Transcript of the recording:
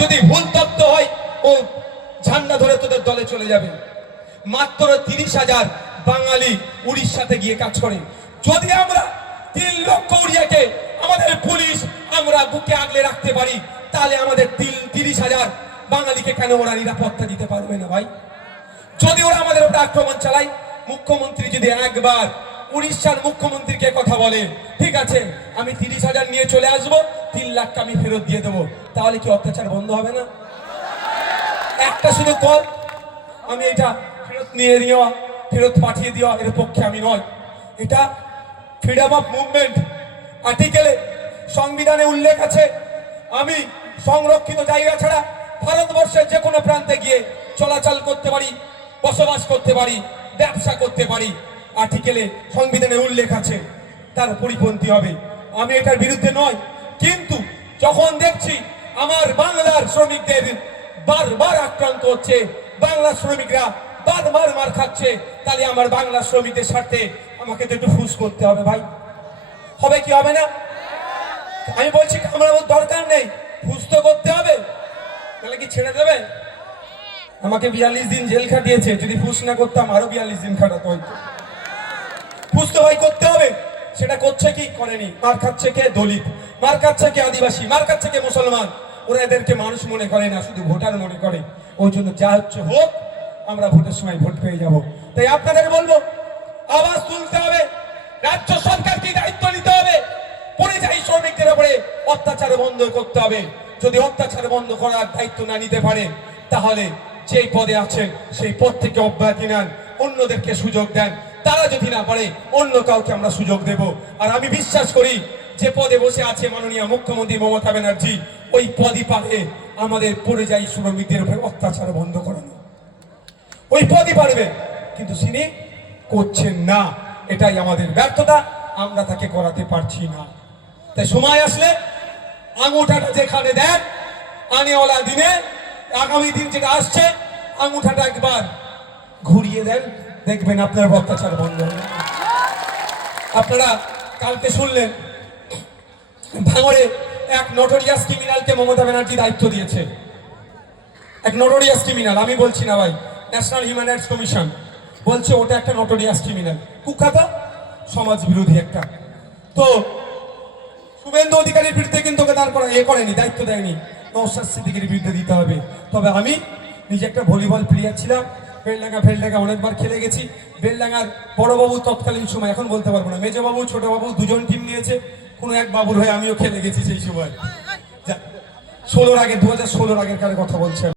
যদি ভুল তথ্য হয় ও ঝান্ডা ধরে তোদের দলে চলে যাবে। মাত্র 30,000 বাঙালি উড়িষ্যাতে গিয়ে কাজ করে। যদি আমরা 3 লক্ষ উড়িয়াকে আমাদের পুলিশ আমরা বুকে আগলে রাখতে পারি, তাহলে আমাদের 30,000 বাঙালিকে কেন ওরা নিরাপত্তা দিতে পারবে না ভাই? যদি ওরা আমাদের উপর আক্রমণ চালায়, মুখ্যমন্ত্রী যদি একবার উড়িষ্যার মুখ্যমন্ত্রীকে কথা বলে, ঠিক আছে আমি 30,000 নিয়ে চলে আসবো, 3 লাখ আমি ফেরত দিয়ে দেবো, তাহলে কি অত্যাচার বন্ধ হবে না? একটা শুধু কল, আমি এটা ফেরত নিয়ে নেওয়া, ফেরত পাঠিয়ে দেওয়া এর পক্ষে আমি নয়। এটা ফ্রিডম অফ মুভমেন্ট আর্টিকেলে সংবিধানে উল্লেখ আছে, আমি সংরক্ষিত জায়গা ছাড়া ভারতবর্ষের যে কোনো প্রান্তে গিয়ে চলাচল করতে পারি, বসবাস করতে পারি, ব্যবসা করতে পারি। আর্টিকেলে সংবিধানে উল্লেখ আছে, তার পরিপন্থী হবে। আমি এটার বিরুদ্ধে নয়, কিন্তু যখন দেখছি আমার বাংলার শ্রমিকদের বারবার আক্রান্ত হচ্ছে, বাংলা শ্রমিকরা বারবার মার খাচ্ছে, তাহলে আমার বাংলা শ্রমিকদের স্বার্থে আমাকে তো একটু ফুস করতে হবে ভাই। হবে কি হবে না? আমি বলছি আমার দরকার নেই, ফুস তো করতে হবে, তাহলে কি ছেড়ে দেবে? আমাকে 42 দিন জেল খাটিয়েছে, যদি ফুস না করতাম আরো 42 দিন খাটাতো হয়তো। ফুস তো ভাই করতে হবে, সেটা করছে কি করেনি? মার খাচ্ছে কে? দলিত। মার খাচ্ছে কে? আদিবাসী। মার খাচ্ছে কে? মুসলমান। ওরা এদেরকে মানুষ মনে করে না, শুধু ভোটার মনে করে। ওই জন্য যা হচ্ছে হোক, আমরা ভোটের সময় ভোট পেয়ে যাব। তাই আপনাদের বলবো, আওয়াজ তুলতে হবে, রাজ্য সরকারকে দায়িত্ব নিতে হবে, পরিযায়ী শ্রমিকদের উপরে অত্যাচার বন্ধ করতে হবে। যদি অত্যাচার বন্ধ করার দায়িত্ব না নিতে পারে, তাহলে যেই পদে আছেন সেই পদ থেকে অব্যাহতি নেন, অন্যদেরকে সুযোগ দেন। তারা যদি না পারে, অন্য কাউকে আমরা সুযোগ দেব। আর আমি বিশ্বাস করি, যে পদে বসে আছে মাননীয় মুখ্যমন্ত্রী মমতা ব্যানার্জি, ওই পদই পারে আমাদের পরিযায়ী শ্রমিকদের উপরে অত্যাচার বন্ধ করানো। ওই পদই পারবে, কিন্তু তিনি করছেন না। এটাই আমাদের ব্যর্থতা, আমরা তাকে করাতে পারছি না। তাই সময় আসলে আঙুঠাটা যেখানে দেন, আনেওয়ালা দিনে, আগামী দিন যেটা আসছে, আঙুঠাটা একবার ঘুরিয়ে দেন, দেখবেন আপনার অত্যাচার বন্ধ হবে। আপনারা কালকে শুনলেন ভাঙড়ে এক নোটোরিয়াস ক্রিমিনালকে মমতা ব্যানার্জি দায়িত্ব দিয়েছে। এক নোটোরিয়াস ক্রিমিনাল, আমি বলছি না ভাই, ন্যাশনাল হিউম্যান রাইটস কমিশন বলছে ওটা একটা নোটোরিয়াস ক্রিমিনাল, কুখ্যাত সমাজ বিরোধী একটা। তো শুভেন্দু অধিকারীর বিরুদ্ধে কিন্তু ওকে দাঁড় করা করেনি, দায়িত্ব দেয়নি। নওশাদ সিদ্দিকীর বিরুদ্ধে দিতে হবে। তবে আমি নিজে একটা ভলিবল প্লেয়ার ছিলাম, বেলডাঙ্গা অনেকবার খেলে গেছি। বেলডাঙ্গার বড়বাবু তৎকালীন সময়, এখন বলতে পারবো না, মেজবাবু ছোটবাবু দুজন টিম নিয়েছে, কোনো এক বাবুর হয়ে আমিও খেলে গেছি সেই সময়। 2016 আগের কথা বলছি।